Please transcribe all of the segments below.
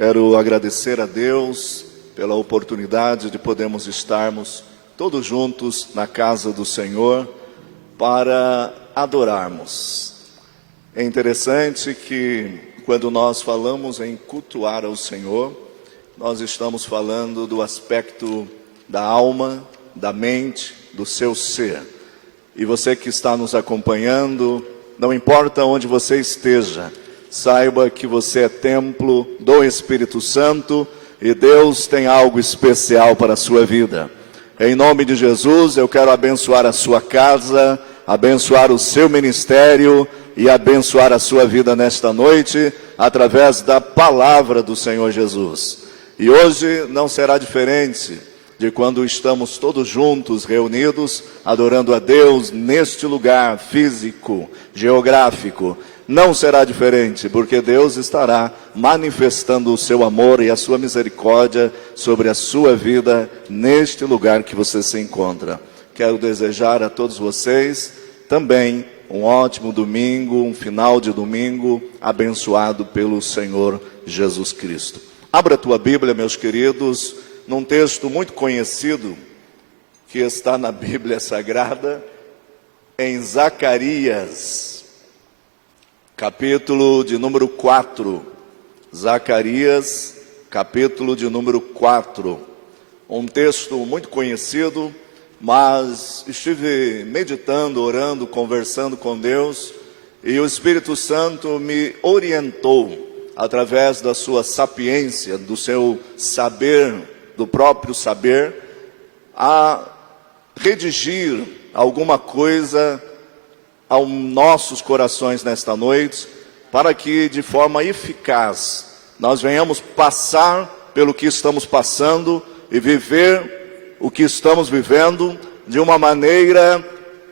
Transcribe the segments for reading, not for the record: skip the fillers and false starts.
Quero agradecer a Deus pela oportunidade de podermos estarmos todos juntos na casa do Senhor para adorarmos. É interessante que quando nós falamos em cultuar ao Senhor, nós estamos falando do aspecto da alma, da mente, do seu ser. E você que está nos acompanhando, não importa onde você esteja, saiba que você é templo do Espírito Santo e Deus tem algo especial para a sua vida. Em nome de Jesus, eu quero abençoar a sua casa, abençoar o seu ministério e abençoar a sua vida nesta noite, através da palavra do Senhor Jesus. E hoje não será diferente de quando estamos todos juntos, reunidos, adorando a Deus neste lugar físico, geográfico. Não será diferente, porque Deus estará manifestando o seu amor e a sua misericórdia sobre a sua vida neste lugar que você se encontra. Quero desejar a todos vocês também um ótimo domingo, um final de domingo abençoado pelo Senhor Jesus Cristo. Abra a tua Bíblia, meus queridos, num texto muito conhecido que está na Bíblia Sagrada, em Zacarias, capítulo de número 4. Zacarias, capítulo de número 4. Um texto muito conhecido, mas estive meditando, orando, conversando com Deus, e o Espírito Santo me orientou, através da sua sapiência, do seu saber, do próprio saber, a redigir alguma coisa aos nossos corações nesta noite, para que de forma eficaz nós venhamos passar pelo que estamos passando e viver o que estamos vivendo de uma maneira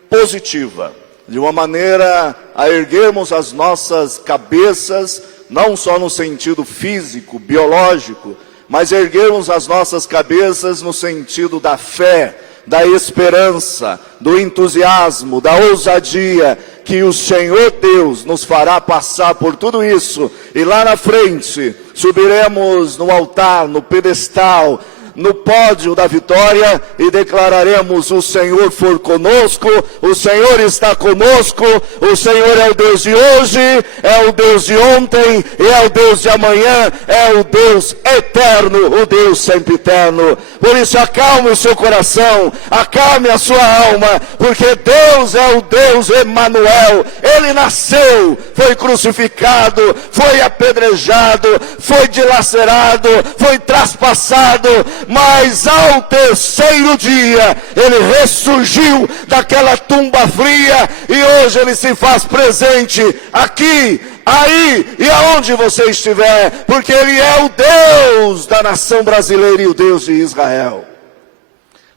positiva, de uma maneira a erguermos as nossas cabeças, não só no sentido físico, biológico, mas erguermos as nossas cabeças no sentido da fé, da esperança, do entusiasmo, da ousadia, que o Senhor Deus nos fará passar por tudo isso, e lá na frente subiremos no altar, no pedestal, no pódio da vitória, e declararemos: o Senhor for conosco, o Senhor está conosco, o Senhor é o Deus de hoje, é o Deus de ontem, e é o Deus de amanhã, é o Deus eterno, o Deus sempre eterno. Por isso acalme o seu coração, acalme a sua alma, porque Deus é o Deus Emanuel. Ele nasceu, foi crucificado, foi apedrejado, foi dilacerado, foi traspassado, mas ao terceiro dia ele ressurgiu daquela tumba fria, e hoje ele se faz presente aqui, aí e aonde você estiver, porque ele é o Deus da nação brasileira e o Deus de Israel.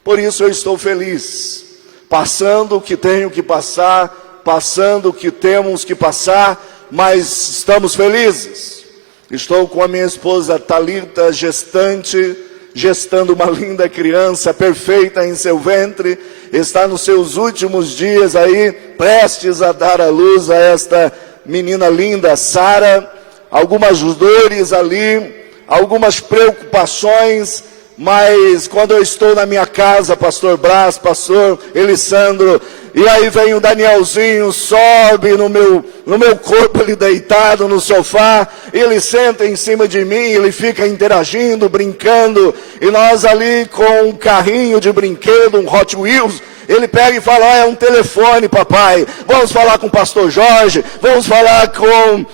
Por isso eu estou feliz, passando o que tenho que passar, passando o que temos que passar, mas estamos felizes. Estou com a minha esposa Thalita, gestando uma linda criança perfeita em seu ventre, está nos seus últimos dias aí, prestes a dar à luz a esta menina linda, Sara. Algumas dores ali, algumas preocupações, mas quando eu estou na minha casa, pastor Brás, pastor Elisandro, e aí vem o Danielzinho, sobe no meu corpo ali deitado no sofá, ele senta em cima de mim, ele fica interagindo, brincando, e nós ali com um carrinho de brinquedo, um Hot Wheels, ele pega e fala: é um telefone, papai, vamos falar com o pastor Jorge, vamos falar com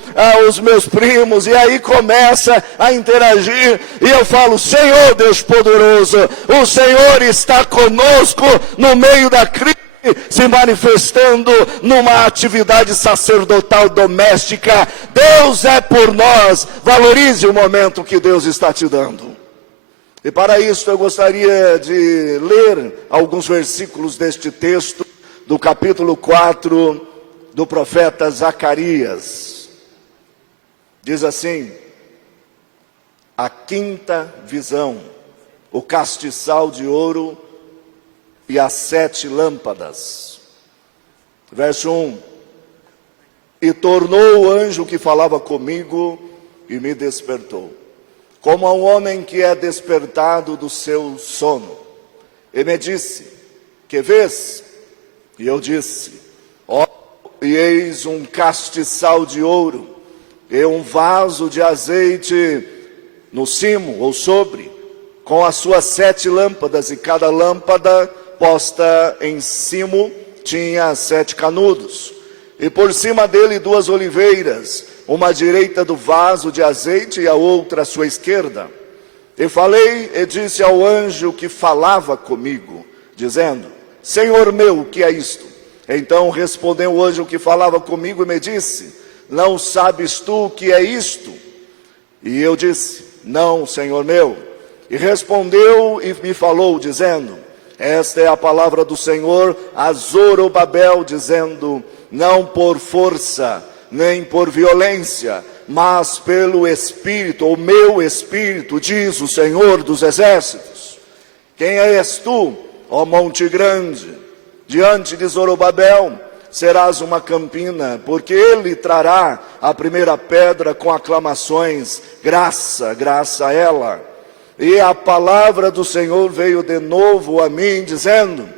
os meus primos, e aí começa a interagir, e eu falo: Senhor Deus poderoso, o Senhor está conosco no meio da crise, se manifestando numa atividade sacerdotal doméstica. Deus é por nós. Valorize o momento que Deus está te dando. E para isso eu gostaria de ler alguns versículos deste texto, do capítulo 4 do profeta Zacarias. Diz assim: a quinta visão, o castiçal de ouro e as 7 lâmpadas. Verso 1: e tornou o anjo que falava comigo e me despertou. como a um homem que é despertado do seu sono. E me disse: que vês? E eu disse: ó, e eis um castiçal de ouro e um vaso de azeite no cimo ou sobre, com as suas 7 lâmpadas, e cada lâmpada posta em cimo tinha 7 canudos, e por cima dele 2 oliveiras, uma à direita do vaso de azeite e a outra à sua esquerda. E falei e disse ao anjo que falava comigo, dizendo: Senhor meu, o que é isto? Então respondeu o anjo que falava comigo e me disse: não sabes tu o que é isto? E eu disse: não, Senhor meu. E respondeu e me falou, dizendo: esta é a palavra do Senhor a Zorobabel, dizendo: não por força, nem por violência, mas pelo Espírito, ou meu Espírito, diz o Senhor dos Exércitos. Quem és tu, ó monte grande? Diante de Zorobabel serás uma campina, porque ele trará a primeira pedra com aclamações, graça, graça a ela. E a palavra do Senhor veio de novo a mim, dizendo: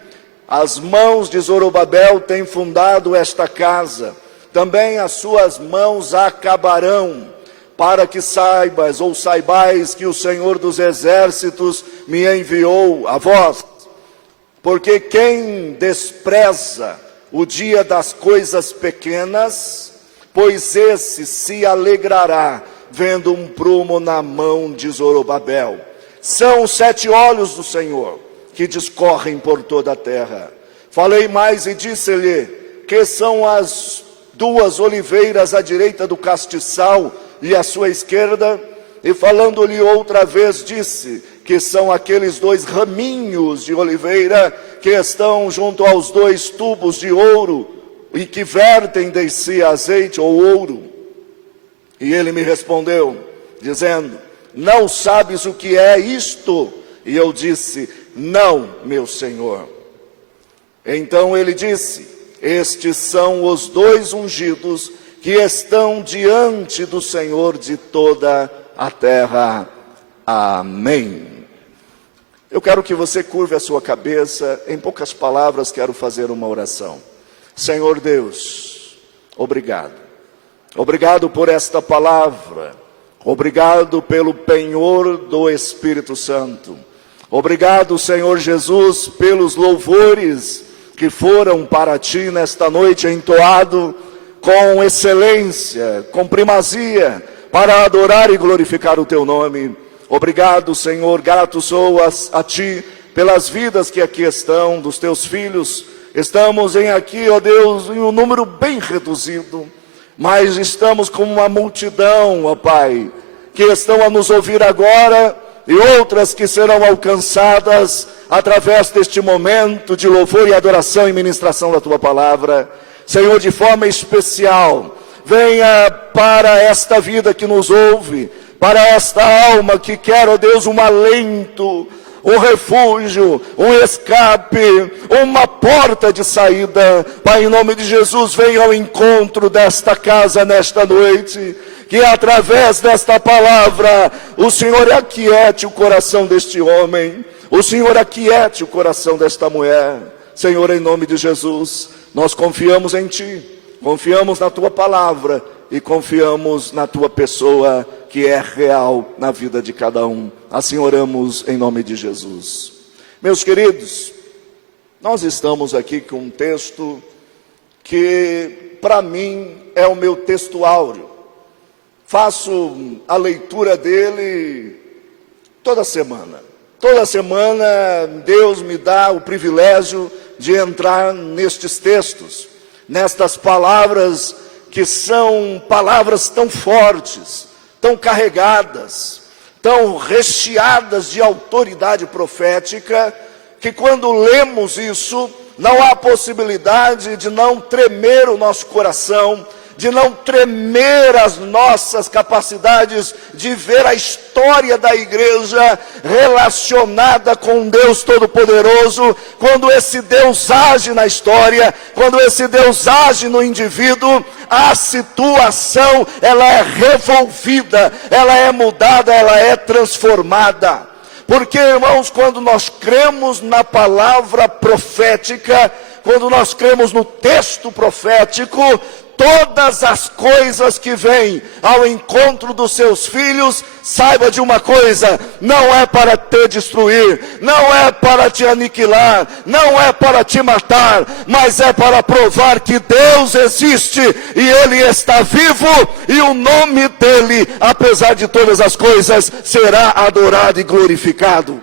as mãos de Zorobabel têm fundado esta casa, também as suas mãos acabarão, para que saibas ou saibais que o Senhor dos Exércitos me enviou a vós. Porque quem despreza o dia das coisas pequenas, pois esse se alegrará vendo um prumo na mão de Zorobabel. São os 7 olhos do Senhor que discorrem por toda a terra. Falei mais e disse-lhe que são as 2 oliveiras à direita do castiçal e à sua esquerda. E falando-lhe outra vez disse que são aqueles 2 raminhos de oliveira que estão junto aos 2 tubos de ouro e que vertem de si azeite ou ouro. E ele me respondeu, dizendo: não sabes o que é isto? E eu disse: não, meu Senhor. Então ele disse: estes são os 2 ungidos que estão diante do Senhor de toda a terra. Amém. Eu quero que você curve a sua cabeça. Em poucas palavras quero fazer uma oração. Senhor Deus, obrigado. Obrigado por esta palavra. Obrigado pelo penhor do Espírito Santo. Obrigado, Senhor Jesus, pelos louvores que foram para Ti nesta noite entoado com excelência, com primazia, para adorar e glorificar o Teu nome. Obrigado, Senhor, grato sou a Ti pelas vidas que aqui estão, dos Teus filhos. Estamos aqui, ó Deus, em um número bem reduzido, mas estamos como uma multidão, ó Pai, que estão a nos ouvir agora e outras que serão alcançadas através deste momento de louvor e adoração e ministração da Tua palavra. Senhor, de forma especial, venha para esta vida que nos ouve, para esta alma que quer, ó Deus, um alento, um refúgio, um escape, uma porta de saída. Pai, em nome de Jesus, venha ao encontro desta casa nesta noite, que através desta palavra, o Senhor aquiete o coração deste homem, o Senhor aquiete o coração desta mulher. Senhor, em nome de Jesus, nós confiamos em Ti, confiamos na Tua palavra e confiamos na Tua pessoa, que é real na vida de cada um. Assim oramos em nome de Jesus. Meus queridos, nós estamos aqui com um texto que para mim é o meu texto áureo. Faço a leitura dele toda semana. Toda semana Deus me dá o privilégio de entrar nestes textos, nestas palavras que são palavras tão fortes, tão carregadas, tão recheadas de autoridade profética, que quando lemos isso, não há possibilidade de não tremer o nosso coração, de não tremer as nossas capacidades de ver a história da igreja relacionada com Deus Todo-Poderoso, quando esse Deus age na história, quando esse Deus age no indivíduo, a situação, ela é revolvida, ela é mudada, ela é transformada. Porque, irmãos, quando nós cremos na palavra profética, quando nós cremos no texto profético, todas as coisas que vêm ao encontro dos seus filhos, saiba de uma coisa: não é para te destruir, não é para te aniquilar, não é para te matar, mas é para provar que Deus existe e Ele está vivo, e o nome dEle, apesar de todas as coisas, será adorado e glorificado.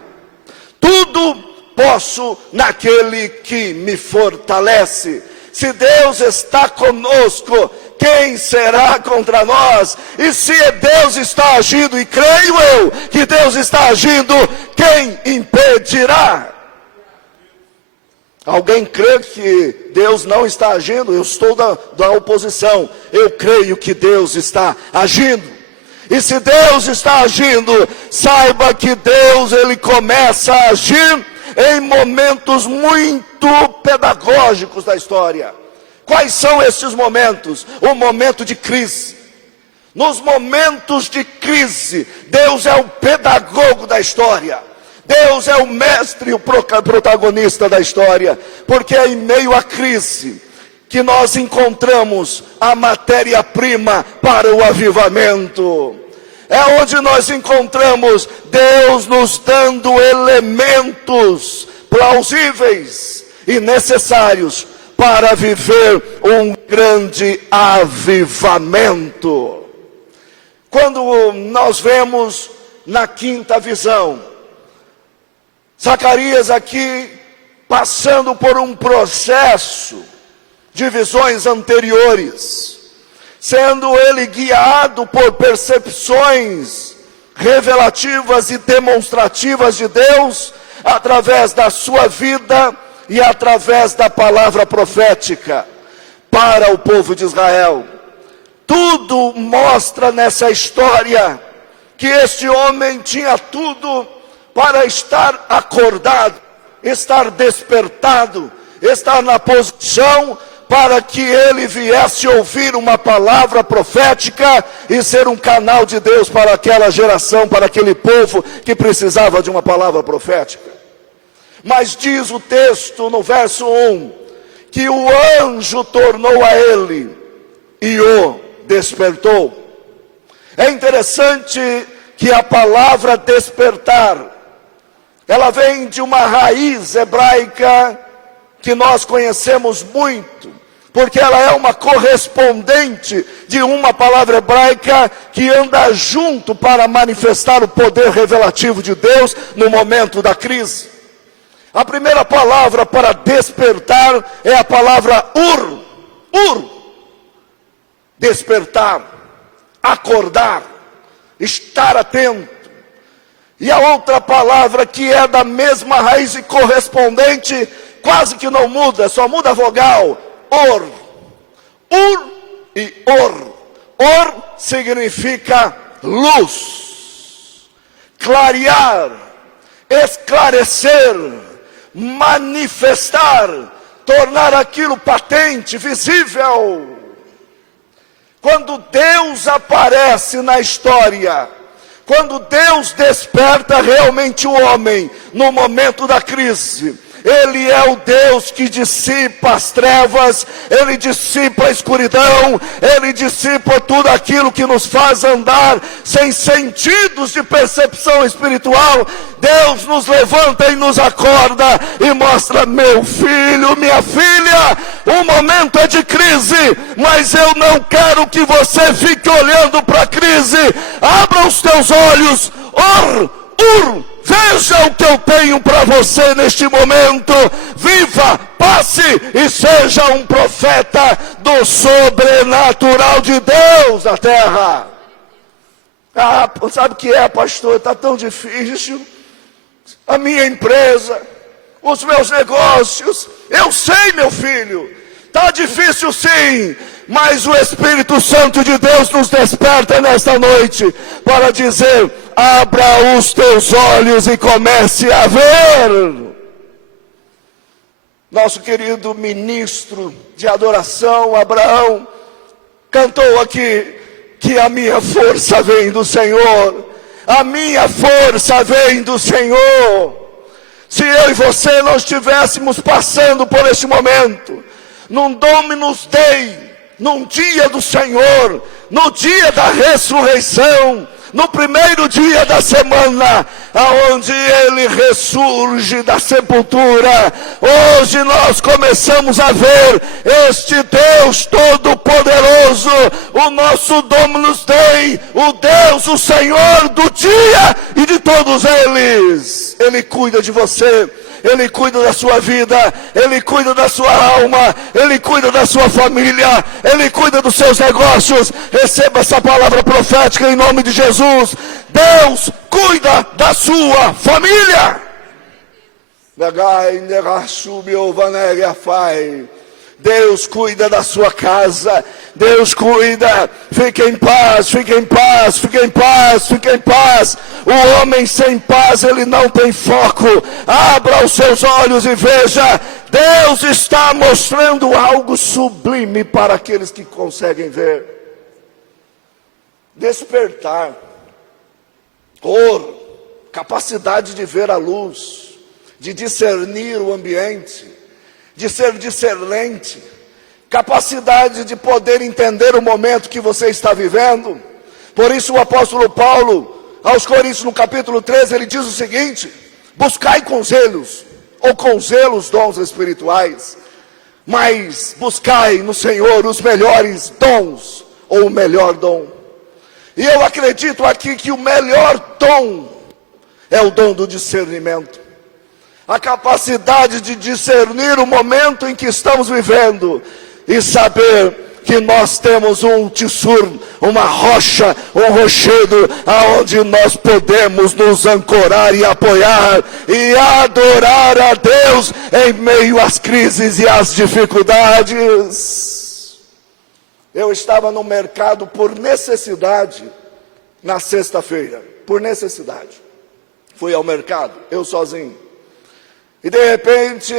Tudo posso naquele que me fortalece. Se Deus está conosco, quem será contra nós? E se Deus está agindo, e creio eu que Deus está agindo, quem impedirá? Alguém crê que Deus não está agindo? Eu estou da oposição. Eu creio que Deus está agindo. E se Deus está agindo, saiba que Deus, Ele começa a agir em momentos muito pedagógicos da história. Quais são esses momentos? O momento de crise. Nos momentos de crise, Deus é o pedagogo da história. Deus é o mestre e o protagonista da história. Porque é em meio à crise que nós encontramos a matéria-prima para o avivamento. É onde nós encontramos Deus nos dando elementos plausíveis e necessários para viver um grande avivamento. Quando nós vemos na quinta visão, Zacarias aqui passando por um processo de visões anteriores, sendo ele guiado por percepções revelativas e demonstrativas de Deus, através da sua vida e através da palavra profética para o povo de Israel. Tudo mostra nessa história que este homem tinha tudo para estar acordado, estar despertado, estar na posição para que ele viesse ouvir uma palavra profética e ser um canal de Deus para aquela geração, para aquele povo que precisava de uma palavra profética. Mas diz o texto no verso 1, que o anjo tornou a ele e o despertou. É interessante que a palavra despertar, ela vem de uma raiz hebraica que nós conhecemos muito, porque ela é uma correspondente de uma palavra hebraica que anda junto para manifestar o poder revelativo de Deus no momento da crise. A primeira palavra para despertar é a palavra ur, despertar, acordar, estar atento. E a outra palavra que é da mesma raiz e correspondente, quase que não muda, só muda a vogal, ur e or. Or significa luz, clarear, esclarecer, manifestar, tornar aquilo patente, visível. Quando Deus aparece na história, quando Deus desperta realmente o homem no momento da crise, Ele é o Deus que dissipa as trevas, Ele dissipa a escuridão, Ele dissipa tudo aquilo que nos faz andar sem sentidos de percepção espiritual. Deus nos levanta e nos acorda e mostra: meu filho, minha filha, o momento é de crise, mas eu não quero que você fique olhando para a crise. Abra os teus olhos, veja o que eu tenho para você neste momento. Viva, passe e seja um profeta do sobrenatural de Deus na terra. Ah, sabe o que é, pastor? Está tão difícil. A minha empresa, os meus negócios. Eu sei, meu filho, está difícil sim, Mas o Espírito Santo de Deus nos desperta nesta noite para dizer: abra os teus olhos e comece a ver. Nosso querido ministro de adoração, Abraão, cantou aqui que a minha força vem do Senhor. A minha força vem do Senhor. Se eu e você não estivéssemos passando por este momento, num Dominus Dei, num dia do Senhor, no dia da ressurreição, no primeiro dia da semana, aonde Ele ressurge da sepultura, hoje nós começamos a ver este Deus Todo-Poderoso, o nosso Dominus Dei, o Deus, o Senhor do dia e de todos eles. Ele cuida de você. Ele cuida da sua vida, Ele cuida da sua alma, Ele cuida da sua família, Ele cuida dos seus negócios. Receba essa palavra profética em nome de Jesus. Deus cuida da sua família. Deus cuida da sua casa. Deus cuida. Fique em paz, fique em paz, fique em paz, fique em paz. O homem sem paz, ele não tem foco. Abra os seus olhos e veja. Deus está mostrando algo sublime para aqueles que conseguem ver. Despertar. Capacidade de ver a luz, de discernir o ambiente, de ser discernente, capacidade de poder entender o momento que você está vivendo. Por isso o apóstolo Paulo, aos Coríntios no capítulo 13, ele diz o seguinte: buscai com zelos, ou com zelo os dons espirituais, mas buscai no Senhor os melhores dons, ou o melhor dom. E eu acredito aqui que o melhor dom é o dom do discernimento. A capacidade de discernir o momento em que estamos vivendo e saber que nós temos um tissur, uma rocha, um rochedo, aonde nós podemos nos ancorar e apoiar e adorar a Deus em meio às crises e às dificuldades. Eu estava no mercado por necessidade na sexta-feira, por necessidade. Fui ao mercado, eu sozinho. E de repente,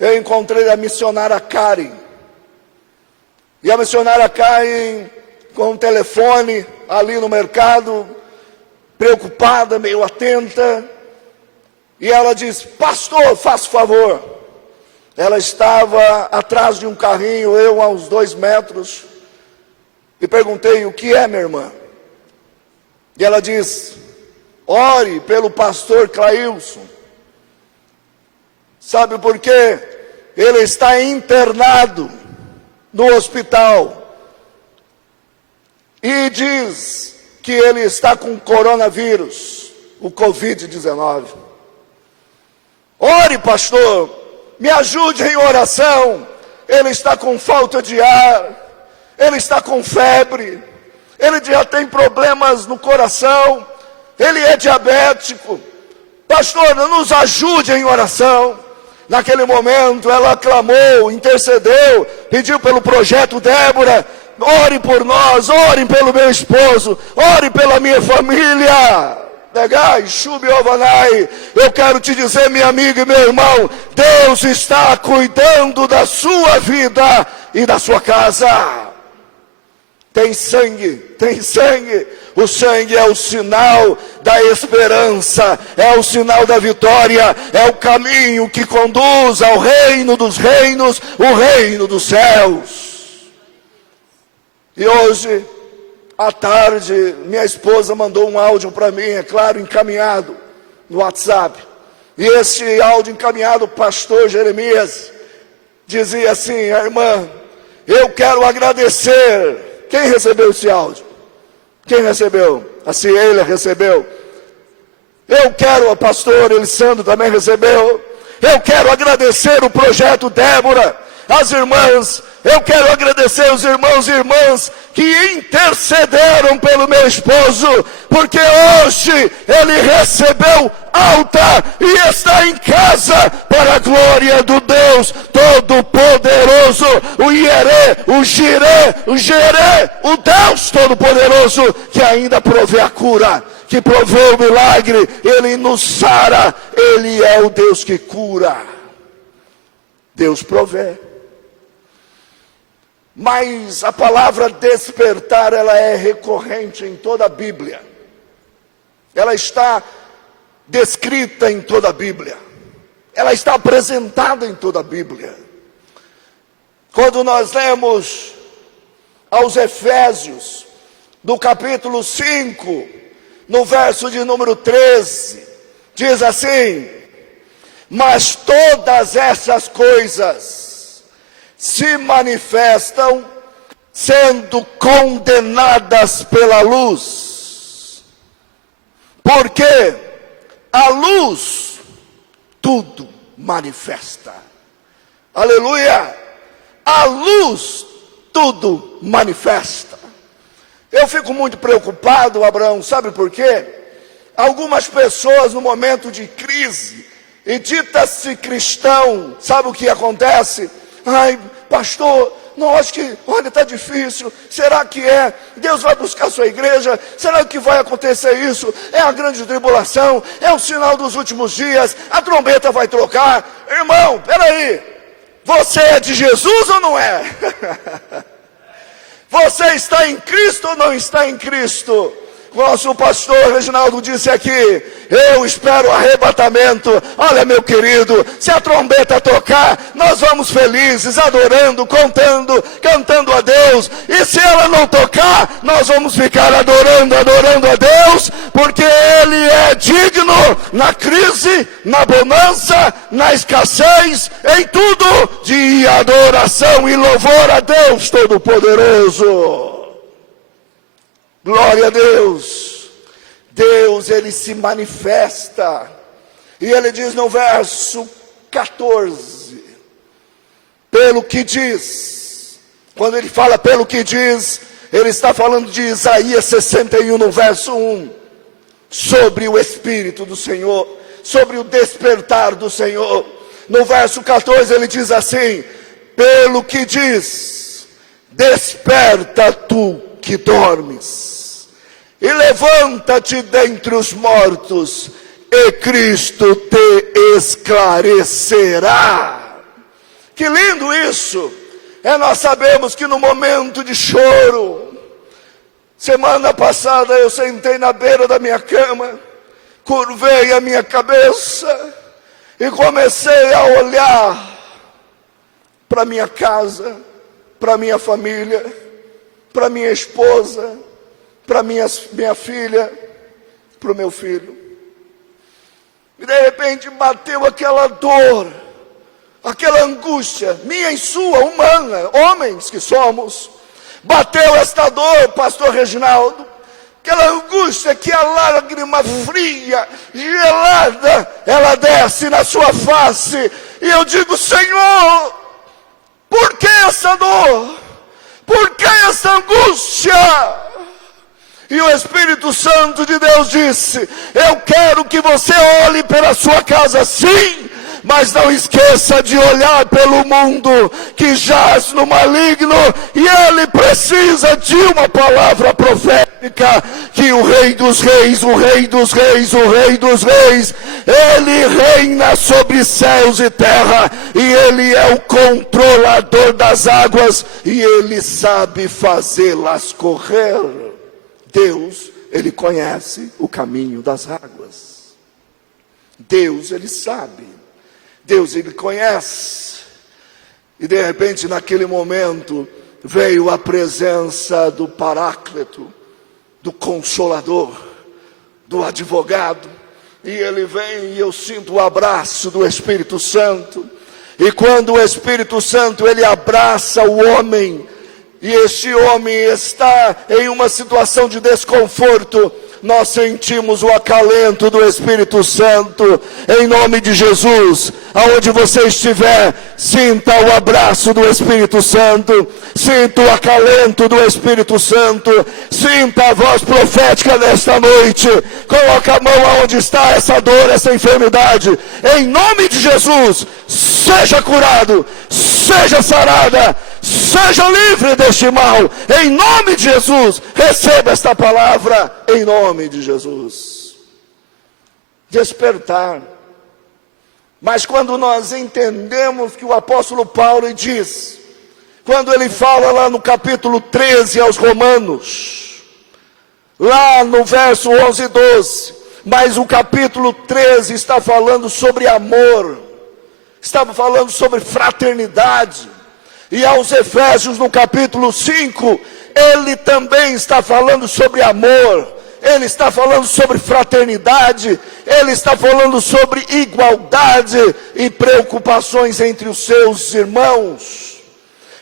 eu encontrei a missionária Karen. E a missionária Karen, com o telefone ali no mercado, preocupada, meio atenta. E ela diz: pastor, faça favor. Ela estava atrás de um carrinho, eu a uns 2 metros. E perguntei: o que é, minha irmã? E ela diz: ore pelo pastor Clailson. Sabe por quê? Ele está internado no hospital. E diz que ele está com coronavírus, o Covid-19. Ore, pastor, me ajude em oração. Ele está com falta de ar, ele está com febre, ele já tem problemas no coração, ele é diabético. Pastor, nos ajude em oração. Naquele momento ela clamou, intercedeu, pediu pelo projeto Débora: ore por nós, ore pelo meu esposo, ore pela minha família. Eu quero te dizer, minha amiga e meu irmão, Deus está cuidando da sua vida e da sua casa. Tem sangue, tem sangue. O sangue é o sinal da esperança, é o sinal da vitória, é o caminho que conduz ao reino dos reinos, o reino dos céus. E hoje, à tarde, minha esposa mandou um áudio para mim, é claro, encaminhado no WhatsApp. E esse áudio encaminhado, pastor Jeremias, dizia assim: irmã, eu quero agradecer. Quem recebeu esse áudio? Quem recebeu? A Cielia recebeu. Eu quero, a pastor Elisandro também recebeu. Eu quero agradecer o projeto Débora, as irmãs, eu quero agradecer os irmãos e irmãs que intercederam pelo meu esposo, porque hoje ele recebeu alta e está em casa para a glória do Deus Todo-Poderoso, o Ierê, o Jirê, o Gerê, o Deus Todo-Poderoso, que ainda provê a cura, que provê o milagre, ele nos sara, ele é o Deus que cura. Deus provê. Mas a palavra despertar, ela é recorrente em toda a Bíblia. Ela está descrita em toda a Bíblia. Ela está apresentada em toda a Bíblia. Quando nós lemos aos Efésios, do capítulo 5, no verso de número 13, diz assim: mas todas essas coisas se manifestam sendo condenadas pela luz, porque a luz tudo manifesta. Aleluia! A luz tudo manifesta. Eu fico muito preocupado, Abraão, sabe por quê? Algumas pessoas no momento de crise, e dita-se cristão, sabe o que acontece? Ai, pastor, não, acho que, olha, está difícil, será que é? Deus vai buscar a sua igreja? Será que vai acontecer isso? É a grande tribulação, é o sinal dos últimos dias, a trombeta vai trocar. Irmão, peraí, você é de Jesus ou não é? Você está em Cristo ou não está em Cristo? Nosso pastor Reginaldo disse aqui: eu espero o arrebatamento. Olha, meu querido, se a trombeta tocar, nós vamos felizes, adorando, cantando a Deus. E se ela não tocar, nós vamos ficar adorando a Deus, porque Ele é digno na crise, na bonança, na escassez, em tudo, de adoração e louvor a Deus Todo-Poderoso. Glória a Deus. Deus, ele se manifesta. E ele diz no verso 14, pelo que diz. Quando ele fala pelo que diz, ele está falando de Isaías 61 no verso 1, sobre o Espírito do Senhor, sobre o despertar do Senhor. No verso 14 ele diz assim: pelo que diz, desperta tu que dormes, e levanta-te dentre os mortos, e Cristo te esclarecerá. Que lindo isso! Nós sabemos que no momento de choro, semana passada eu sentei na beira da minha cama, curvei a minha cabeça e comecei a olhar para minha casa, para minha família, para minha esposa, para minha filha, para o meu filho. E de repente bateu aquela dor, aquela angústia, minha e sua, humana, homens que somos. Bateu esta dor, pastor Reginaldo, aquela angústia que a lágrima fria, gelada, ela desce na sua face. E eu digo: Senhor, por que essa dor? Por que essa angústia? E o Espírito Santo de Deus disse: eu quero que você olhe pela sua casa, sim, mas não esqueça de olhar pelo mundo que jaz no maligno, e ele precisa de uma palavra profética, que o Rei dos Reis, o Rei dos Reis, o Rei dos Reis, ele reina sobre céus e terra, e ele é o controlador das águas, e ele sabe fazê-las correr. Deus, ele conhece o caminho das águas. Deus, ele sabe. Deus, ele conhece. E de repente, naquele momento, veio a presença do Paráclito, do Consolador, do Advogado. E ele vem, e eu sinto o abraço do Espírito Santo. E quando o Espírito Santo, ele abraça o homem, e este homem está em uma situação de desconforto, nós sentimos o acalento do Espírito Santo, em nome de Jesus. Aonde você estiver, sinta o abraço do Espírito Santo, sinta o acalento do Espírito Santo, sinta a voz profética nesta noite. Coloca a mão aonde está essa dor, essa enfermidade, em nome de Jesus. Seja curado, seja sarada, seja livre deste mal, em nome de Jesus. Receba esta palavra, em nome de Jesus. Despertar. Mas quando nós entendemos que o apóstolo Paulo diz, quando ele fala lá no capítulo 13 aos Romanos, lá no verso 11 e 12, mas o capítulo 13 está falando sobre amor, estava falando sobre fraternidade. E aos Efésios, no capítulo 5, ele também está falando sobre amor, ele está falando sobre fraternidade, ele está falando sobre igualdade e preocupações entre os seus irmãos.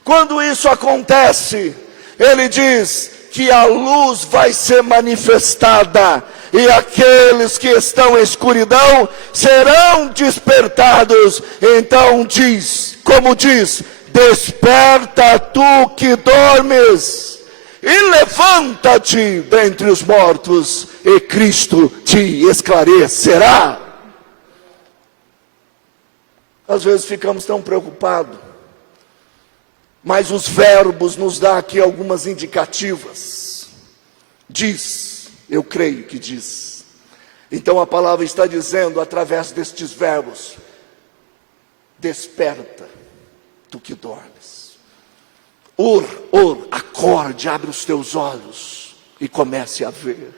Quando isso acontece, ele diz que a luz vai ser manifestada, e aqueles que estão em escuridão serão despertados. Então diz, como diz: desperta tu que dormes, e levanta-te dentre os mortos, e Cristo te esclarecerá. Às vezes ficamos tão preocupados, mas os verbos nos dão aqui algumas indicativas. Diz, eu creio que diz. Então a palavra está dizendo através destes verbos: desperta tu que dormes. Acorde, abre os teus olhos e comece a ver.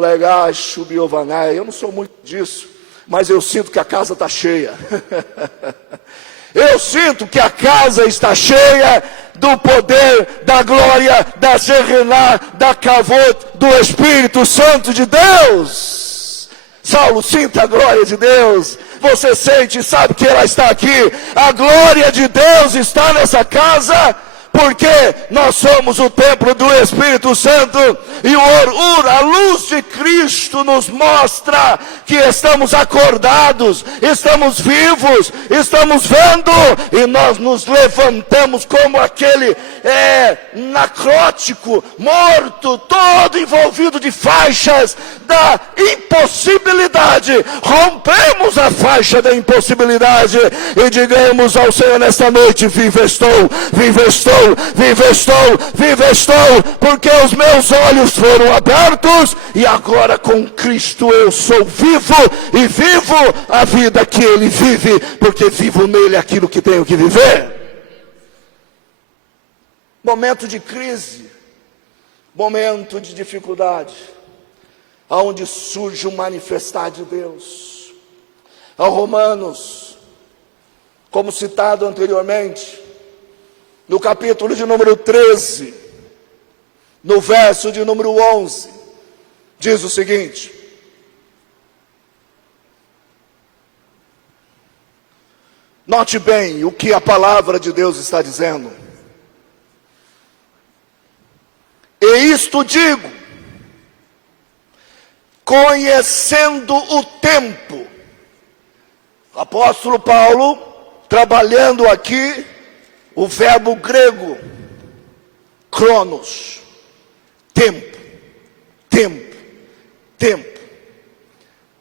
Legal, Chubiovanai, eu não sou muito disso, mas eu sinto que a casa está cheia. Eu sinto que a casa está cheia do poder, da glória, da Shekinah, da Kavod, do Espírito Santo de Deus. Saulo, sinta a glória de Deus. Você sente, sabe que ela está aqui. A glória de Deus está nessa casa, porque nós somos o templo do Espírito Santo. E a luz de Cristo nos mostra que estamos acordados, estamos vivos, estamos vendo, e nós nos levantamos como aquele necrótico, morto, todo envolvido de faixas da impossibilidade. Rompemos a faixa da impossibilidade e digamos ao Senhor nesta noite: viva estou, viva estou, viva estou, viva estou, porque os meus olhos foram abertos, e agora com Cristo eu sou vivo, e vivo a vida que Ele vive, porque vivo nele aquilo que tenho que viver. Momento de crise, momento de dificuldade, aonde surge o manifestar de Deus. Ao Romanos, como citado anteriormente, no capítulo de número 13, no verso de número 11, diz o seguinte: note bem o que a palavra de Deus está dizendo. E isto digo, conhecendo o tempo. O apóstolo Paulo, trabalhando aqui o verbo grego, cronos, tempo, tempo, tempo,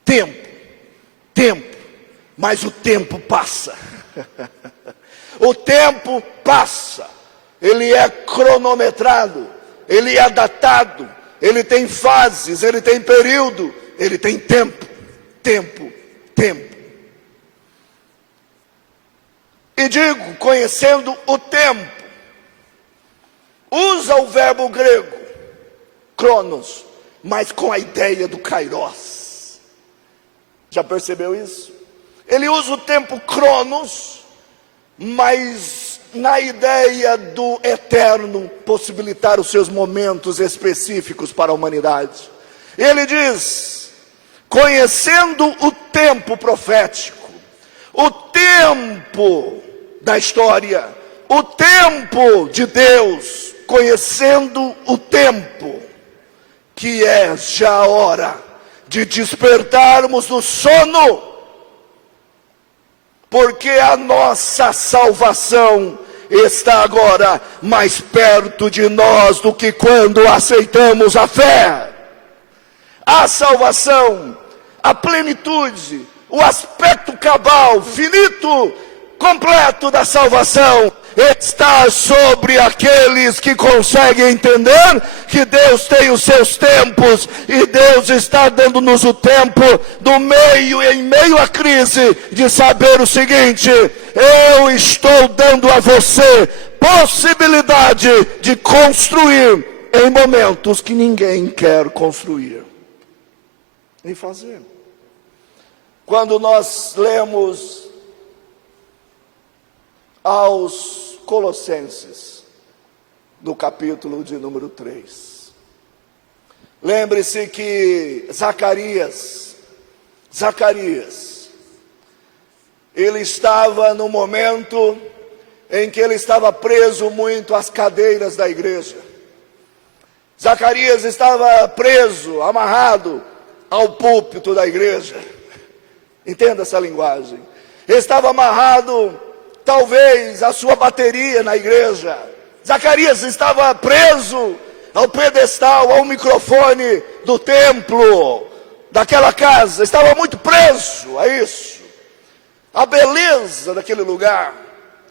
tempo, tempo, mas o tempo passa. O tempo passa, ele é cronometrado, ele é datado, ele tem fases, ele tem período, ele tem tempo, tempo, tempo. E digo, conhecendo o tempo, usa o verbo grego, cronos, mas com a ideia do kairos. Já percebeu isso? Ele usa o tempo cronos, mas na ideia do eterno possibilitar os seus momentos específicos para a humanidade. Ele diz, conhecendo o tempo profético, o tempo da história, o tempo de Deus, conhecendo o tempo, que é já a hora de despertarmos do sono, porque a nossa salvação está agora mais perto de nós do que quando aceitamos a fé. A salvação, a plenitude, o aspecto cabal, finito, completo da salvação está sobre aqueles que conseguem entender que Deus tem os seus tempos, e Deus está dando-nos o tempo em meio à crise, de saber o seguinte: eu estou dando a você possibilidade de construir em momentos que ninguém quer construir e fazer. Quando nós lemos aos Colossenses, no capítulo de número 3, lembre-se que Zacarias, ele estava no momento em que ele estava preso muito às cadeiras da igreja. Zacarias estava preso, amarrado ao púlpito da igreja. Entenda essa linguagem. Estava amarrado, talvez, à sua bateria na igreja. Zacarias estava preso ao pedestal, ao microfone do templo, daquela casa. Estava muito preso a isso. A beleza daquele lugar,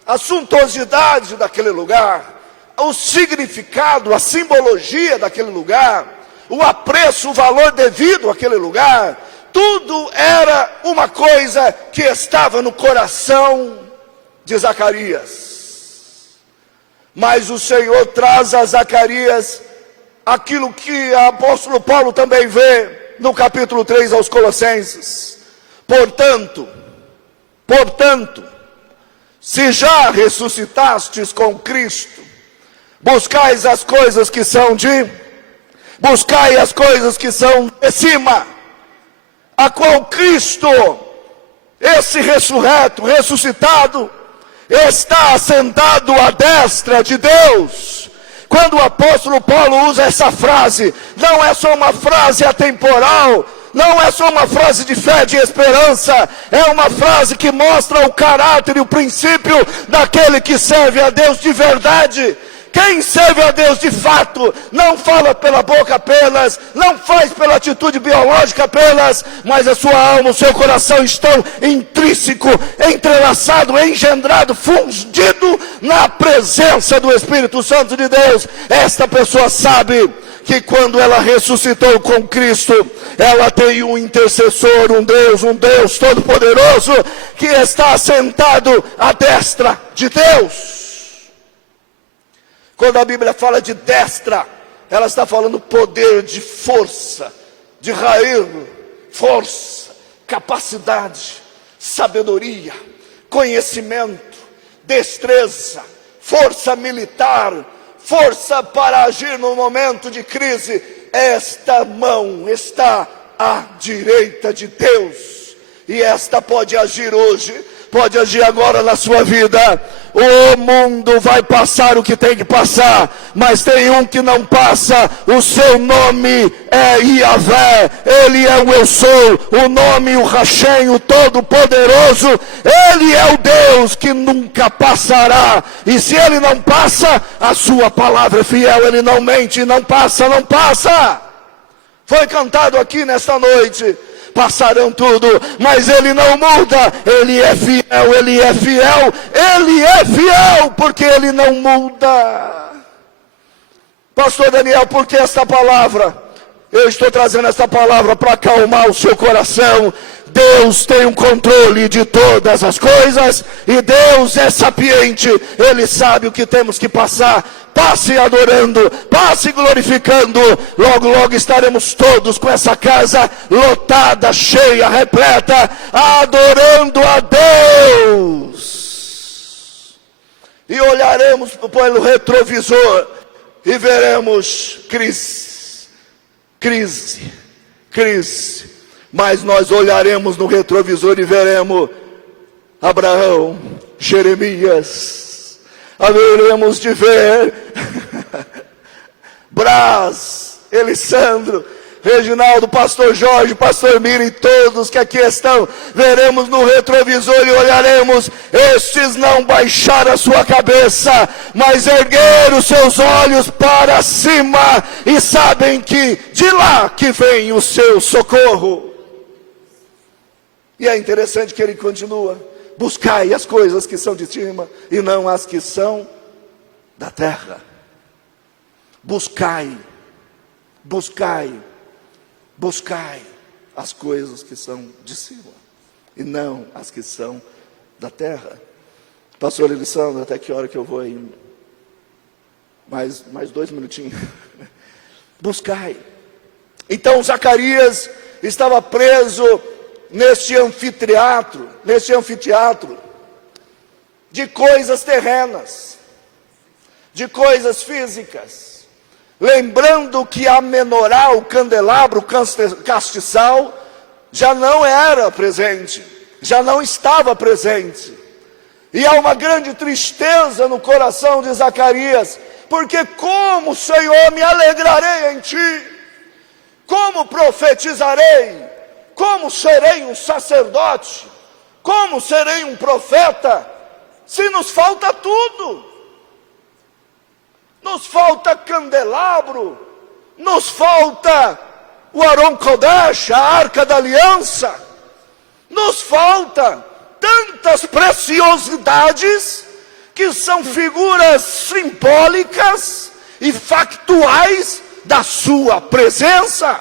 a suntuosidade daquele lugar, o significado, a simbologia daquele lugar, o apreço, o valor devido àquele lugar, tudo era uma coisa que estava no coração de Zacarias. Mas o Senhor traz a Zacarias aquilo que o apóstolo Paulo também vê no capítulo 3 aos Colossenses. Portanto, se já ressuscitastes com Cristo, buscai as coisas que são de cima, a qual Cristo, esse ressuscitado, está assentado à destra de Deus. Quando o apóstolo Paulo usa essa frase, não é só uma frase atemporal, não é só uma frase de fé, de esperança, é uma frase que mostra o caráter e o princípio daquele que serve a Deus de verdade. Quem serve a Deus de fato, não fala pela boca apenas, não faz pela atitude biológica apenas, mas a sua alma, o seu coração estão intrínseco, entrelaçado, engendrado, fundido na presença do Espírito Santo de Deus. Esta pessoa sabe que quando ela ressuscitou com Cristo, ela tem um intercessor, um Deus todo-poderoso, que está assentado à destra de Deus. Quando a Bíblia fala de destra, ela está falando poder, de força, de raiz, força, capacidade, sabedoria, conhecimento, destreza, força militar, força para agir no momento de crise. Esta mão está à direita de Deus, e esta pode agir hoje, pode agir agora na sua vida. O mundo vai passar o que tem que passar, mas tem um que não passa. O seu nome é Yahvé, ele é o eu sou, o nome, o Hashem, o todo-poderoso. Ele é o Deus que nunca passará, e se ele não passa, a sua palavra é fiel, ele não mente, não passa. Foi cantado aqui nesta noite: passarão tudo, mas ele não muda, ele é fiel, porque ele não muda. Pastor Daniel, por que esta palavra? Eu estou trazendo esta palavra para acalmar o seu coração. Deus tem um controle de todas as coisas, e Deus é sapiente, ele sabe o que temos que passar. Passe adorando, passe glorificando. Logo estaremos todos com essa casa lotada, cheia, repleta, adorando a Deus. E olharemos pelo retrovisor e veremos crise. Mas nós olharemos no retrovisor e veremos Abraão, Jeremias, haveremos de ver Brás, Elisandro, Reginaldo, pastor Jorge, pastor Miriam e todos que aqui estão, veremos no retrovisor e olharemos, estes não baixaram a sua cabeça, mas ergueram os seus olhos para cima, e sabem que de lá que vem o seu socorro. E é interessante que ele continua, buscai as coisas que são de cima, e não as que são da terra. Buscai as coisas que são de cima, e não as que são da terra. Pastor Elisandro, até que hora que eu vou aí? Mais 2 minutinhos. Buscai. Então Zacarias estava preso neste anfiteatro de coisas terrenas, de coisas físicas. Lembrando que a menorá, o candelabro, o castiçal, já não era presente, já não estava presente. E há uma grande tristeza no coração de Zacarias, porque como, Senhor, me alegrarei em Ti? Como profetizarei? Como serei um sacerdote? Como serei um profeta? Se nos falta tudo. Nos falta candelabro, nos falta o Aron Kodesh, a Arca da Aliança, nos falta tantas preciosidades que são figuras simbólicas e factuais da sua presença.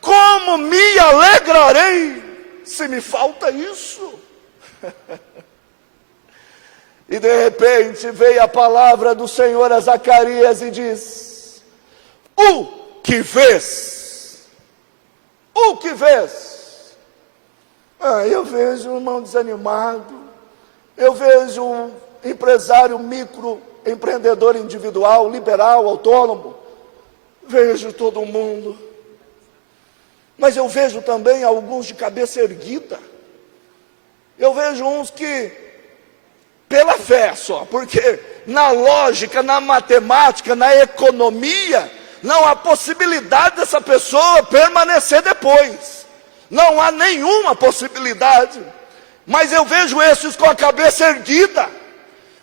Como me alegrarei se me falta isso? E de repente veio a palavra do Senhor a Zacarias e diz: o que vês? O que vês? Eu vejo um irmão desanimado, eu vejo um empresário microempreendedor individual, liberal, autônomo, vejo todo mundo, mas eu vejo também alguns de cabeça erguida, eu vejo uns que pela fé só, porque na lógica, na matemática, na economia, não há possibilidade dessa pessoa permanecer depois, não há nenhuma possibilidade, mas eu vejo esses com a cabeça erguida,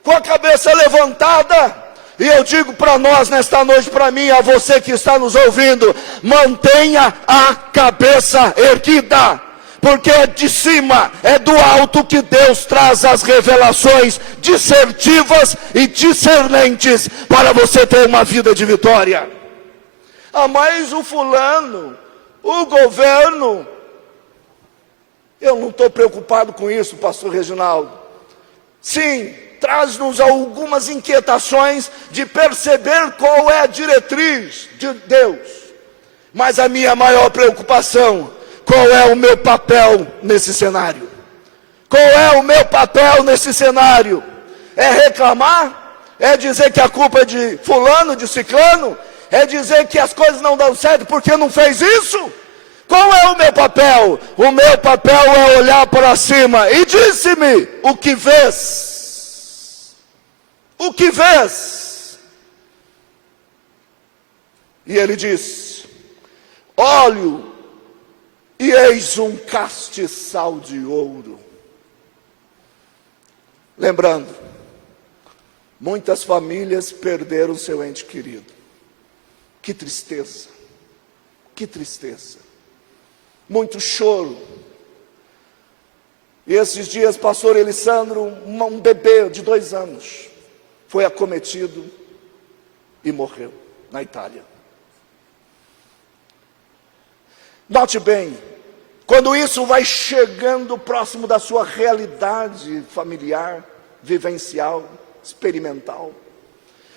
com a cabeça levantada, e eu digo para nós nesta noite, para mim, a você que está nos ouvindo, mantenha a cabeça erguida, porque é de cima, é do alto que Deus traz as revelações discertivas e discernentes para você ter uma vida de vitória. Mas o fulano, o governo, eu não estou preocupado com isso, pastor Reginaldo. Sim, traz-nos algumas inquietações de perceber qual é a diretriz de Deus, mas a minha maior preocupação, qual é o meu papel nesse cenário? Qual é o meu papel nesse cenário? É reclamar? É dizer que a culpa é de fulano, de ciclano? É dizer que as coisas não dão certo porque não fez isso? Qual é o meu papel? O meu papel é olhar para cima. E disse-me, o que vês? O que vês? E ele diz, olho, e eis um castiçal de ouro. Lembrando, muitas famílias perderam seu ente querido. Que tristeza, que tristeza. Muito choro. E esses dias, pastor Elisandro, um bebê de 2 anos, foi acometido e morreu na Itália. Note bem, quando isso vai chegando próximo da sua realidade familiar, vivencial, experimental,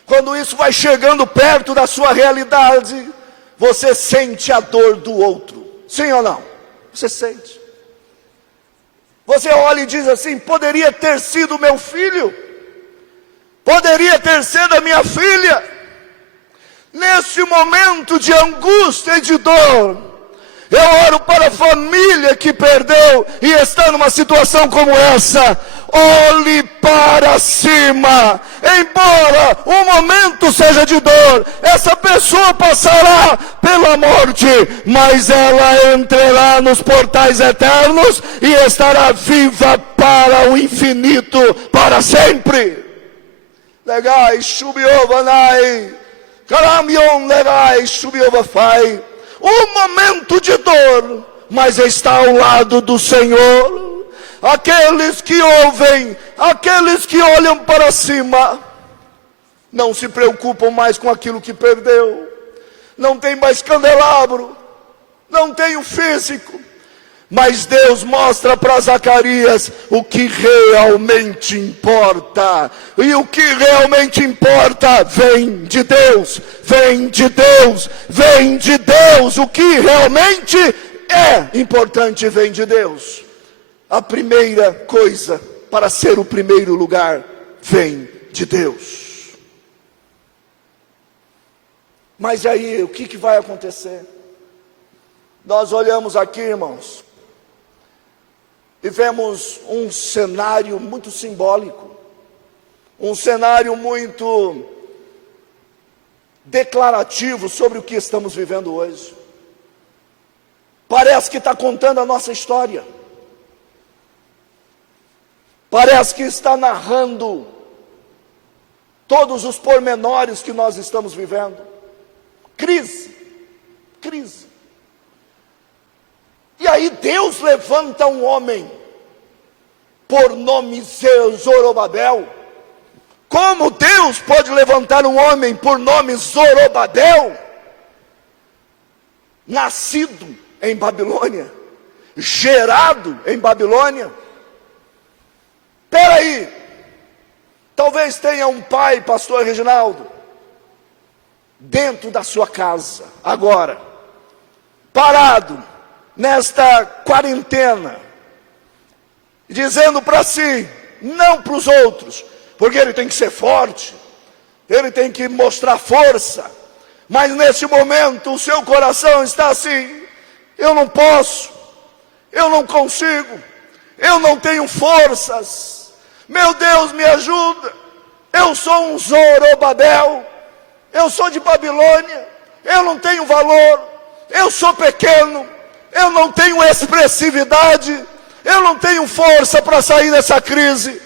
quando isso vai chegando perto da sua realidade, você sente a dor do outro, sim ou não? Você sente. Você olha e diz assim, poderia ter sido meu filho, poderia ter sido a minha filha. Nesse momento de angústia e de dor, eu oro para a família que perdeu e está numa situação como essa. olhe para cima. Embora o momento seja de dor, essa pessoa passará pela morte, mas ela entrará nos portais eternos e estará viva para o infinito, para sempre. Legai, Shubiovanai, Karamion, legai, Shubiovafai. Um momento de dor, mas está ao lado do Senhor. Aqueles que ouvem, aqueles que olham para cima, não se preocupam mais com aquilo que perdeu. Não tem mais candelabro, não tem o físico. Mas Deus mostra para Zacarias o que realmente importa. E o que realmente importa vem de Deus, vem de Deus, vem de Deus. O que realmente é importante vem de Deus. A primeira coisa para ser o primeiro lugar vem de Deus. Mas aí, o que vai acontecer? Nós olhamos aqui, irmãos, e vemos um cenário muito simbólico, um cenário muito declarativo sobre o que estamos vivendo hoje. Parece que está contando a nossa história. Parece que está narrando todos os pormenores que nós estamos vivendo. Crise. E aí Deus levanta um homem, por nome Zorobabel. Como Deus pode levantar um homem por nome Zorobabel? Nascido em Babilônia, gerado em Babilônia. Espera aí, talvez tenha um pai, pastor Reginaldo, dentro da sua casa, agora, parado, nesta quarentena, dizendo para si, não para os outros, porque ele tem que ser forte, ele tem que mostrar força, mas nesse momento o seu coração está assim, eu não posso, eu não consigo, eu não tenho forças. Meu Deus, me ajuda. Eu sou um Zorobabel. Eu sou de Babilônia. Eu não tenho valor. Eu sou pequeno. Eu não tenho expressividade. Eu não tenho força para sair dessa crise.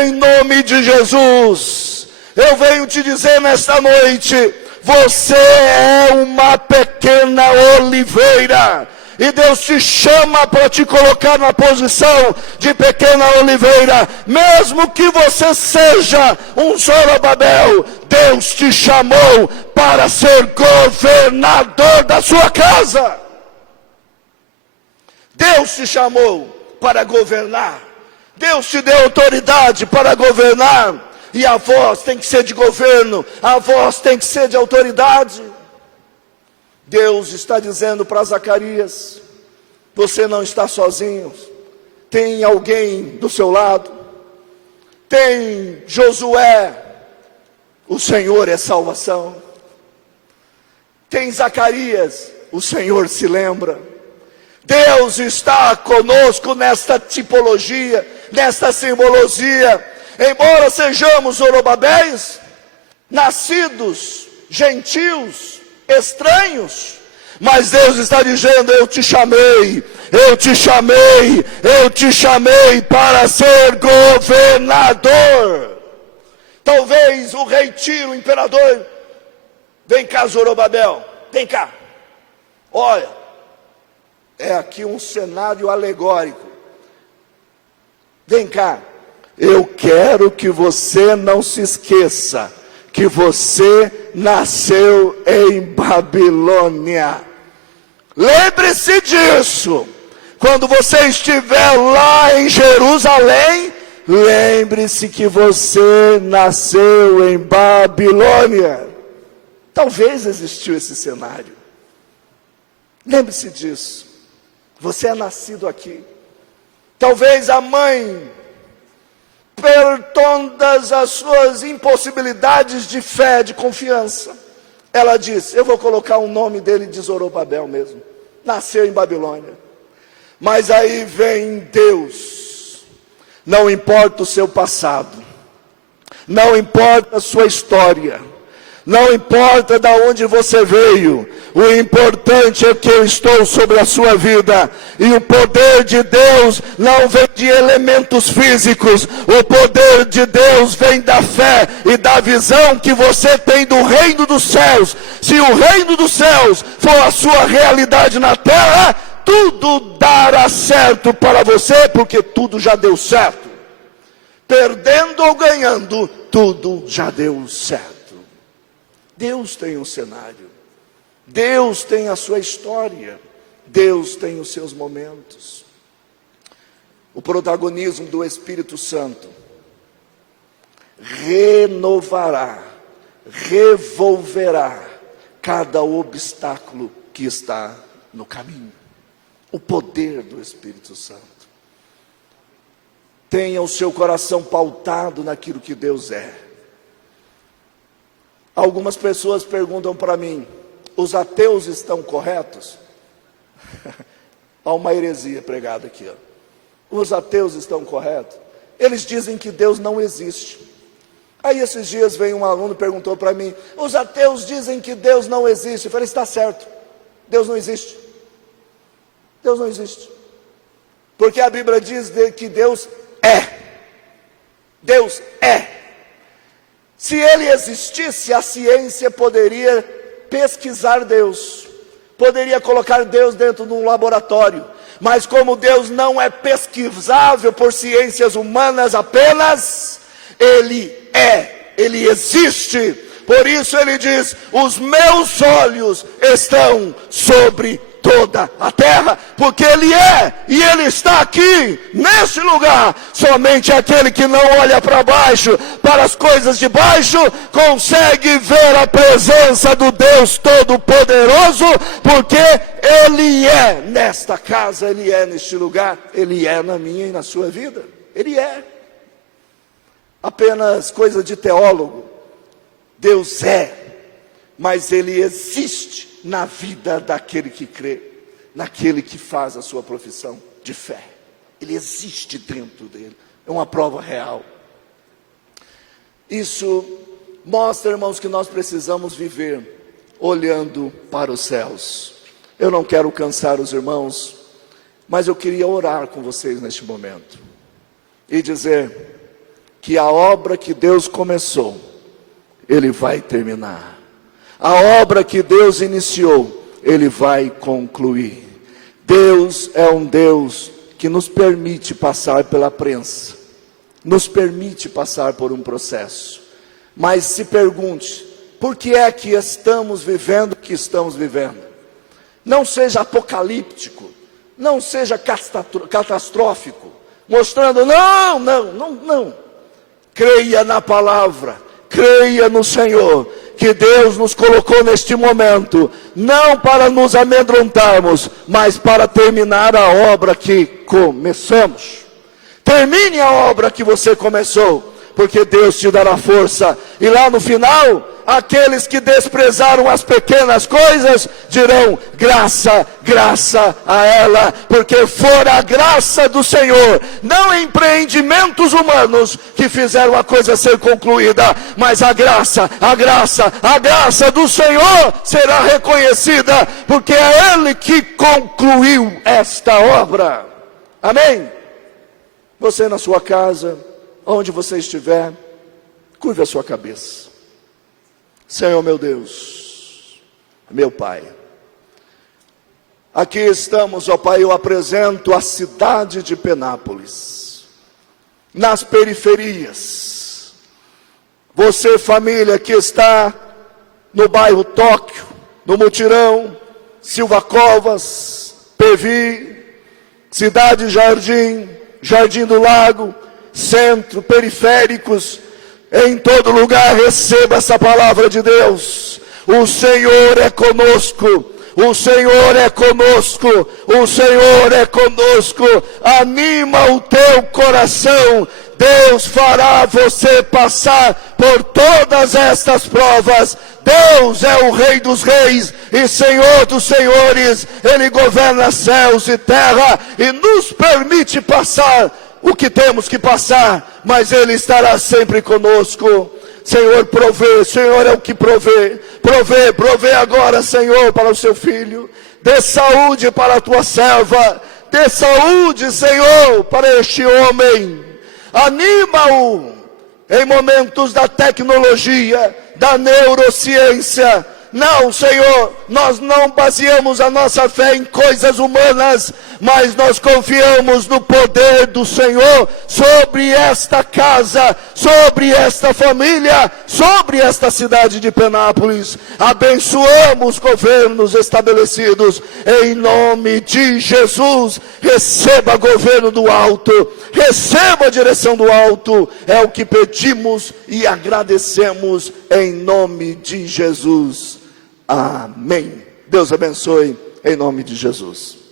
Em nome de Jesus, eu venho te dizer nesta noite, você é uma pequena oliveira. E Deus te chama para te colocar na posição de pequena oliveira. Mesmo que você seja um Zorobabel, Deus te chamou para ser governador da sua casa. Deus te chamou para governar. Deus te deu autoridade para governar. E a voz tem que ser de governo. A voz tem que ser de autoridade. Deus está dizendo para Zacarias, você não está sozinho, tem alguém do seu lado, tem Josué, o Senhor é salvação, tem Zacarias, o Senhor se lembra, Deus está conosco nesta tipologia, nesta simbologia, embora sejamos Zorobabéis, nascidos, gentios, estranhos, mas Deus está dizendo, eu te chamei para ser governador. Talvez o rei Tiro, o imperador, vem cá Zorobabel, vem cá, olha, é aqui um cenário alegórico, vem cá, eu quero que você não se esqueça, que você nasceu em Babilônia. Lembre-se disso. Quando você estiver lá em Jerusalém, lembre-se que você nasceu em Babilônia. Talvez existiu esse cenário. Lembre-se disso. Você é nascido aqui. Talvez a mãe, por todas as suas impossibilidades de fé, de confiança, ela disse, eu vou colocar o nome dele de Zorobabel mesmo, nasceu em Babilônia. Mas aí vem Deus, Não importa o seu passado, não importa a sua história, não importa de onde você veio, o importante é que eu estou sobre a sua vida, e o poder de Deus não vem de elementos físicos, o poder de Deus vem da fé e da visão que você tem do reino dos céus. Se o reino dos céus for a sua realidade na terra, tudo dará certo para você, porque tudo já deu certo. Perdendo ou ganhando, tudo já deu certo. Deus tem um cenário, Deus tem a sua história, Deus tem os seus momentos. O protagonismo do Espírito Santo renovará, revolverá cada obstáculo que está no caminho. O poder do Espírito Santo. Tenha o seu coração pautado naquilo que Deus é. Algumas pessoas perguntam para mim: os ateus estão corretos? Há uma heresia pregada aqui, ó. Os ateus estão corretos? Eles dizem que Deus não existe. Aí esses dias veio um aluno e perguntou para mim: os ateus dizem que Deus não existe. Eu falei: está certo, Deus não existe. Deus não existe. Porque a Bíblia diz que Deus é. Deus é. Se Ele existisse, a ciência poderia pesquisar Deus, poderia colocar Deus dentro de um laboratório, mas como Deus não é pesquisável por ciências humanas apenas, Ele é, Ele existe. Por isso Ele diz: os meus olhos estão sobre toda a terra, porque Ele é, e Ele está aqui, neste lugar. Somente aquele que não olha para baixo, para as coisas de baixo, consegue ver a presença do Deus Todo-Poderoso, porque Ele é nesta casa, Ele é neste lugar, Ele é na minha e na sua vida. Ele é. Apenas coisa de teólogo. Deus é, mas Ele existe na vida daquele que crê, naquele que faz a sua profissão de fé. Ele existe dentro dele, é uma prova real. Isso mostra, irmãos, que nós precisamos viver olhando para os céus. Eu não quero cansar os irmãos, mas eu queria orar com vocês neste momento e dizer que a obra que Deus começou, Ele vai terminar. A obra que Deus iniciou, Ele vai concluir. Deus é um Deus que nos permite passar pela prensa, nos permite passar por um processo. Mas se pergunte: por que é que estamos vivendo o que estamos vivendo? Não seja apocalíptico, não seja catastrófico, mostrando, não. Creia na palavra, creia no Senhor, que Deus nos colocou neste momento, não para nos amedrontarmos, mas para terminar a obra que começamos. Termine a obra que você começou, porque Deus te dará força, e lá no final, aqueles que desprezaram as pequenas coisas, dirão: graça, graça a ela, porque fora a graça do Senhor, não empreendimentos humanos que fizeram a coisa ser concluída, mas a graça do Senhor será reconhecida, porque é Ele que concluiu esta obra. Amém? Você na sua casa, onde você estiver, curve a sua cabeça. Senhor meu Deus, meu Pai, aqui estamos, ó Pai, eu apresento a cidade de Penápolis, nas periferias. Você, família, que está no bairro Tóquio, no Mutirão, Silva Covas, Pevi, Cidade Jardim, Jardim do Lago, Centro, periféricos, em todo lugar, receba essa palavra de Deus. O Senhor é conosco, o Senhor é conosco, o Senhor é conosco. Anima o teu coração, Deus fará você passar por todas estas provas. Deus é o Rei dos Reis e Senhor dos Senhores. Ele governa céus e terra e nos permite passar o que temos que passar, mas Ele estará sempre conosco. Senhor, provê, Senhor é o que provê. Provê agora, Senhor, para o seu filho. Dê saúde para a tua serva. Dê saúde, Senhor, para este homem. Anima-o em momentos da tecnologia, da neurociência. Não, Senhor, nós não baseamos a nossa fé em coisas humanas, mas nós confiamos no poder do Senhor sobre esta casa, sobre esta família, sobre esta cidade de Penápolis. Abençoamos governos estabelecidos, em nome de Jesus. Receba governo do alto, receba a direção do alto, é o que pedimos e agradecemos em nome de Jesus. Amém. Deus abençoe em nome de Jesus.